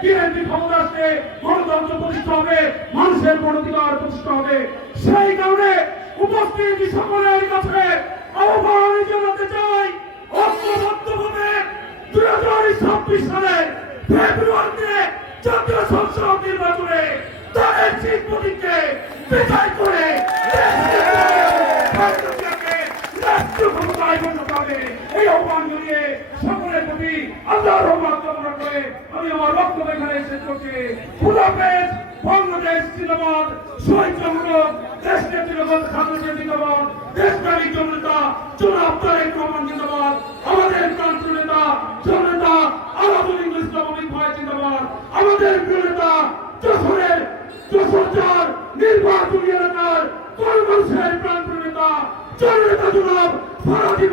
BNP ক্ষমতা আসলে গণতন্ত্র প্রতিষ্ঠা হবে, মানুষের গণধিকার প্রতিষ্ঠা হবে। সেই কারণে উপস্থিত সকলের কাছে আহ্বান জানাতে চাই ঐক্যবদ্ধভাবে দুই হাজার ছাব্বিশ সালে ফেব্রুয়ারিতে জাতীয় সংসদ নির্বাচনে তাদের ঠিক প্রতীককে বিদায় করে ক্ষমতায় বসাতে হবে। এই আহ্বান জানিয়ে সকলের প্রতি আল্লাহর রহমত কামনা করে আমি আমার বক্তব্য এখানে শেষ করছি খুদাফেজ বাংলাদেশ জিন্দাবাদ শহীদ জমরক দেশকে জনতা রহমান আমাদের প্রান্তীয় নেতা জননেতা আলাদুল ইংলিশ ইসলামিক ভাই জিন্দাবাদ নির্বাচনী এলাকার নেতা জননেতা জনাব ফরাজি